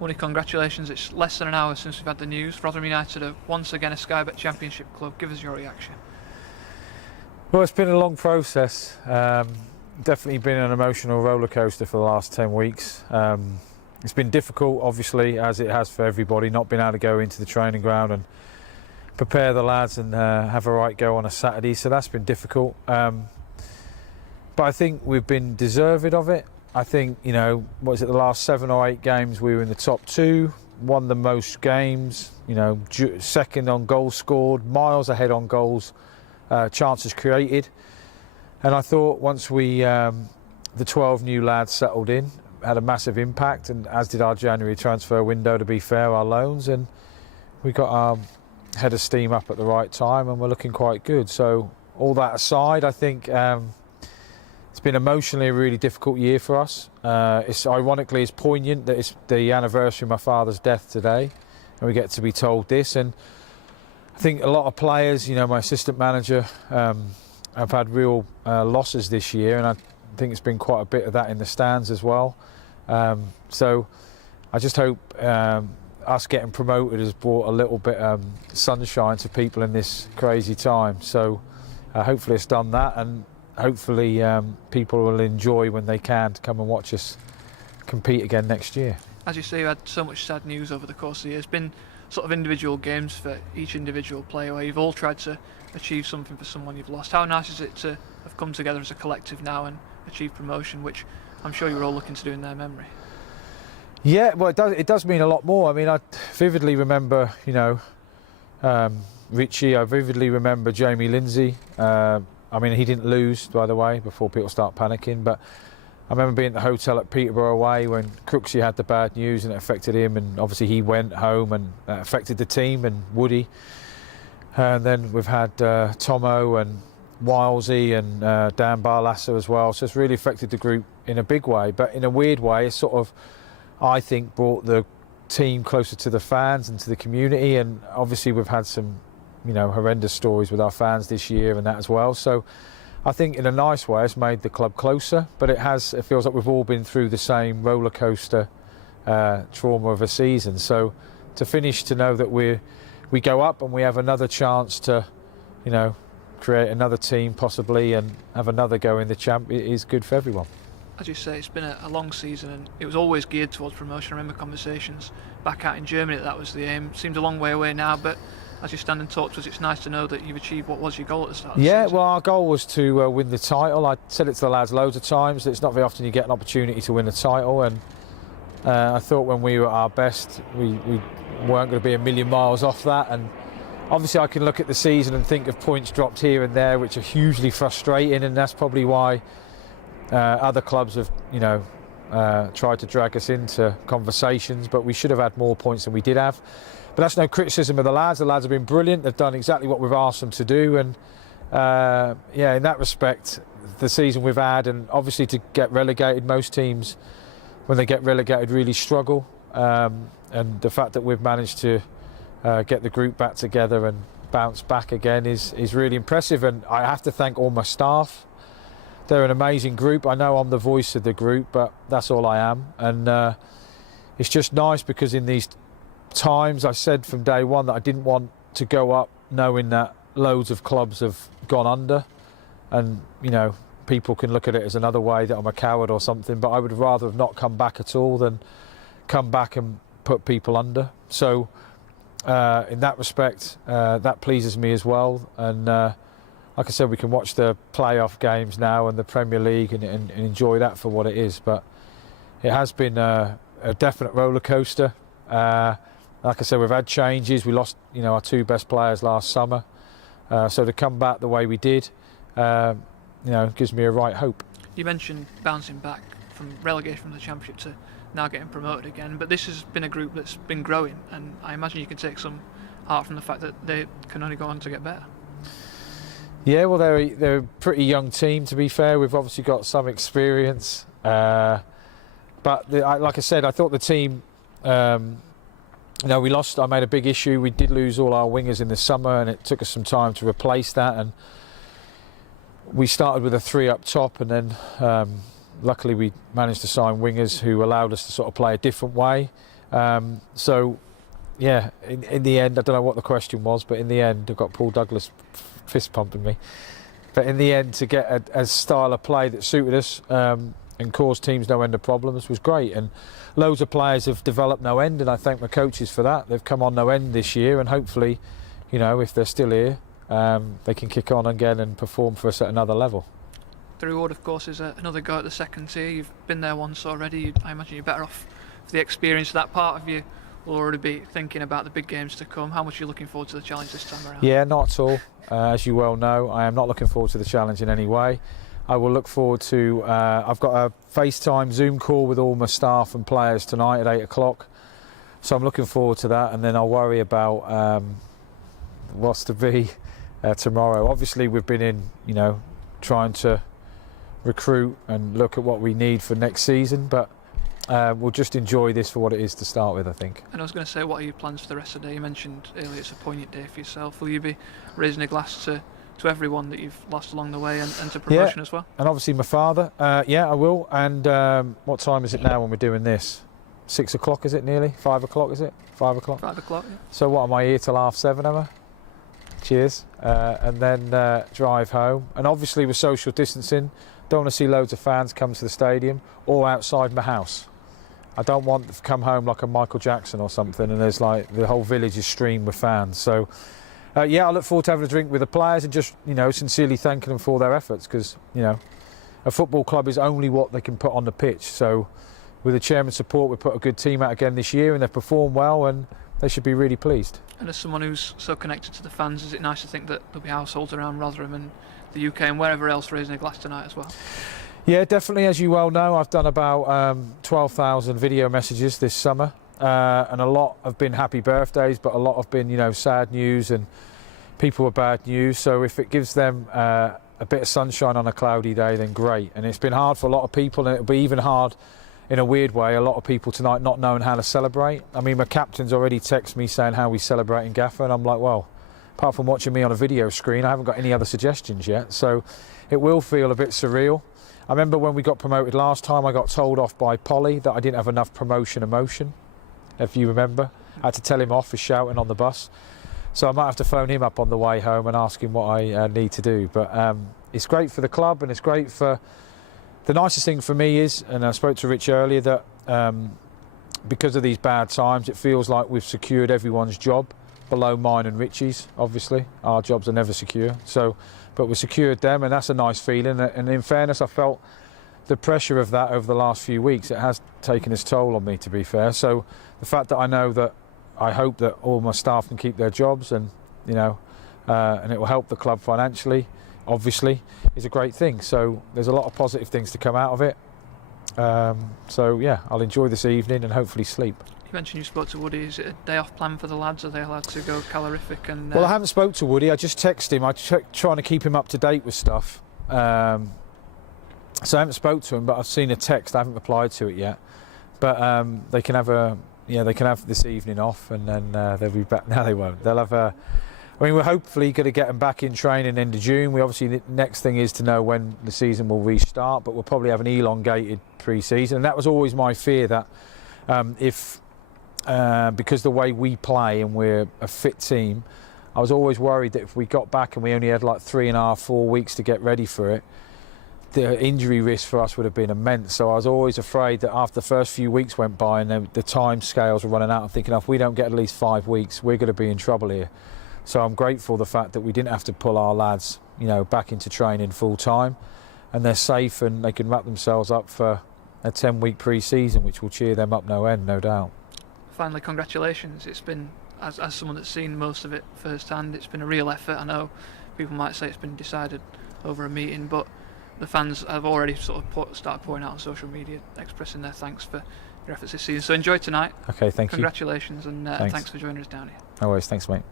Warne, congratulations. It's less than an hour since we've had the news. Rotherham United are once again a Sky Bet Championship club. Give us your reaction. Well, it's been a long process. Definitely been an emotional roller coaster for the last 10 weeks. It's been difficult, obviously, as it has for everybody, not being able to go into the training ground and prepare the lads and have a right go on a Saturday. So that's been difficult. But I think we've been deserving of it. I think, the last 7 or 8 games we were in the top 2, won the most games, second on goals scored, miles ahead on goals, chances created. And I thought once the 12 new lads settled in, had a massive impact, and as did our January transfer window, to be fair, our loans, and we got our head of steam up at the right time and we're looking quite good. So all that aside, I think it's been emotionally a really difficult year for us. It's poignant that it's the anniversary of my father's death today and we get to be told this. And I think a lot of players, my assistant manager, have had real losses this year, and I think it's been quite a bit of that in the stands as well. So I just hope us getting promoted has brought a little bit sunshine to people in this crazy time. So hopefully it's done that, and hopefully people will enjoy when they can to come and watch us compete again next year. As you say, you had so much sad news over the course of the year. It's been sort of individual games for each individual player where you've all tried to achieve something for someone you've lost. How nice is it to have come together as a collective now and achieve promotion, which I'm sure you're all looking to do in their memory? Yeah, well, it does mean a lot more. I mean, I vividly remember, Richie. I vividly remember Jamie Lindsay. I mean, he didn't lose, by the way, before people start panicking. But I remember being at the hotel at Peterborough away when Crooksy had the bad news and it affected him. And obviously he went home and that affected the team and Woody. And then we've had Tomo and Wilesy and Dan Barlasser as well. So it's really affected the group in a big way. But in a weird way, it's sort of, I think, brought the team closer to the fans and to the community. And obviously we've had some horrendous stories with our fans this year and that as well. So I think in a nice way it's made the club closer, but it feels like we've all been through the same roller coaster trauma of a season. So to finish, to know that we go up and we have another chance to create another team possibly and have another go in the champ, it is good for everyone. As you say, it's been a long season and it was always geared towards promotion. I remember conversations back out in Germany that was the aim. It seems a long way away now, but as you stand and talk to us, it's nice to know that you've achieved what was your goal at the start of the season. Well, our goal was to win the title. I said it to the lads loads of times. It's not very often you get an opportunity to win a title, and I thought when we were at our best, we weren't going to be a million miles off that. And obviously I can look at the season and think of points dropped here and there, which are hugely frustrating, and that's probably why other clubs have, tried to drag us into conversations, but we should have had more points than we did have. But that's no criticism of the lads. The lads have been brilliant. They've done exactly what we've asked them to do. And in that respect, the season we've had, and obviously to get relegated, most teams, when they get relegated, really struggle. And the fact that we've managed to get the group back together and bounce back again is really impressive. And I have to thank all my staff. They're an amazing group. I know I'm the voice of the group, but that's all I am. And it's just nice because in these times, I said from day one that I didn't want to go up knowing that loads of clubs have gone under, and people can look at it as another way that I'm a coward or something, but I would rather have not come back at all than come back and put people under. So in that respect, that pleases me as well. And like I said, we can watch the playoff games now and the Premier League and enjoy that for what it is. But it has been a definite roller coaster. Like I said, we've had changes. We lost, our 2 best players last summer. So to come back the way we did, gives me a right hope. You mentioned bouncing back from relegation from the Championship to now getting promoted again, but this has been a group that's been growing, and I imagine you can take some heart from the fact that they can only go on to get better. Yeah, well, they're a pretty young team, to be fair. We've obviously got some experience. But like I said, I thought the team... we lost. I made a big issue. We did lose all our wingers in the summer, and it took us some time to replace that. And we started with a 3 up top, and then luckily we managed to sign wingers who allowed us to sort of play a different way. So, yeah, in the end, I don't know what the question was, but in the end, I've got Paul Douglas fist pumping me. But in the end, to get a style of play that suited us and caused teams no end of problems was great. And loads of players have developed no end, and I thank my coaches for that. They've come on no end this year, and hopefully, you know, if they're still here, they can kick on again and perform for us at another level. The reward, of course, is another go at the second tier. You've been there once already. I imagine you're better off for the experience. That part of you will already be thinking about the big games to come. How much are you looking forward to the challenge this time around? Yeah, not at all. As you well know, I am not looking forward to the challenge in any way. I will look forward to, I've got a FaceTime Zoom call with all my staff and players tonight at 8 o'clock. So I'm looking forward to that, and then I'll worry about what's to be tomorrow. Obviously, we've been in, you know, trying to recruit and look at what we need for next season, but we'll just enjoy this for what it is to start with, I think. And I was going to say, what are your plans for the rest of the day? You mentioned earlier it's a poignant day for yourself. Will you be raising a glass to everyone that you've lost along the way and to promotion as well? And obviously my father, yeah, I will. And what time is it now when we're doing this? 6 o'clock, is it nearly? 5 o'clock, is it? 5 o'clock? 5 o'clock, yeah. So what, am I here till 7:30, am I? Cheers. And then drive home. And obviously with social distancing, don't want to see loads of fans come to the stadium or outside my house. I don't want to come home like a Michael Jackson or something and there's like the whole village is streamed with fans. So yeah, I look forward to having a drink with the players and just, you know, sincerely thanking them for all their efforts, because, you know, a football club is only what they can put on the pitch. So with the chairman's support, we put a good team out again this year and they've performed well and they should be really pleased. And as someone who's so connected to the fans, is it nice to think that there'll be households around Rotherham and the UK and wherever else raising a glass tonight as well? Yeah, definitely. As you well know, I've done about 12,000 video messages this summer, and a lot have been happy birthdays, but a lot have been, you know, sad news and people with bad news. So if it gives them a bit of sunshine on a cloudy day, then great. And it's been hard for a lot of people, and it'll be even hard in a weird way, a lot of people tonight not knowing how to celebrate. I mean, my captain's already texted me saying how we celebrate in Gaffer, and I'm like, well, apart from watching me on a video screen, I haven't got any other suggestions yet. So it will feel a bit surreal. I remember when we got promoted last time, I got told off by Polly that I didn't have enough promotion emotion, if you remember. I had to tell him off for shouting on the bus. So I might have to phone him up on the way home and ask him what I need to do. But it's great for the club and it's great for... The nicest thing for me is, and I spoke to Rich earlier, that because of these bad times, it feels like we've secured everyone's job, below mine and Richie's, obviously. Our jobs are never secure. So, but we secured them, and that's a nice feeling. And in fairness, I felt the pressure of that over the last few weeks. It has taken its toll on me, to be fair. So the fact that I know that, I hope that all my staff can keep their jobs, and, you know, and it will help the club financially, obviously, is a great thing. So there's a lot of positive things to come out of it. So yeah, I'll enjoy this evening and hopefully sleep. You mentioned you spoke to Woody. Is it a day off plan for the lads? Are they allowed to go calorific? And well, I haven't spoke to Woody. I just texted him. I'm trying to keep him up to date with stuff. So I haven't spoke to him, but I've seen a text. I haven't replied to it yet. But they can have they can have this evening off, and then they'll be back. No, they won't. They'll have I mean, we're hopefully going to get them back in training end of June. We obviously, the next thing is to know when the season will restart, but we'll probably have an elongated pre-season. And that was always my fear, that because the way we play and we're a fit team, I was always worried that if we got back and we only had like 3.5, 4 weeks to get ready for it, the injury risk for us would have been immense. So I was always afraid that after the first few weeks went by and the time scales were running out, I'm thinking, if we don't get at least 5 weeks, we're going to be in trouble here. So I'm grateful the fact that we didn't have to pull our lads, you know, back into training full time, and they're safe and they can wrap themselves up for a 10-week pre-season, which will cheer them up no end, no doubt. Finally, congratulations. It's been, as someone that's seen most of it firsthand, it's been a real effort. I know people might say it's been decided over a meeting, but the fans have already sort of started pouring out on social media, expressing their thanks for your efforts this season. So enjoy tonight. Okay, thank you. Congratulations, and thanks for joining us down here. No worries, thanks, mate.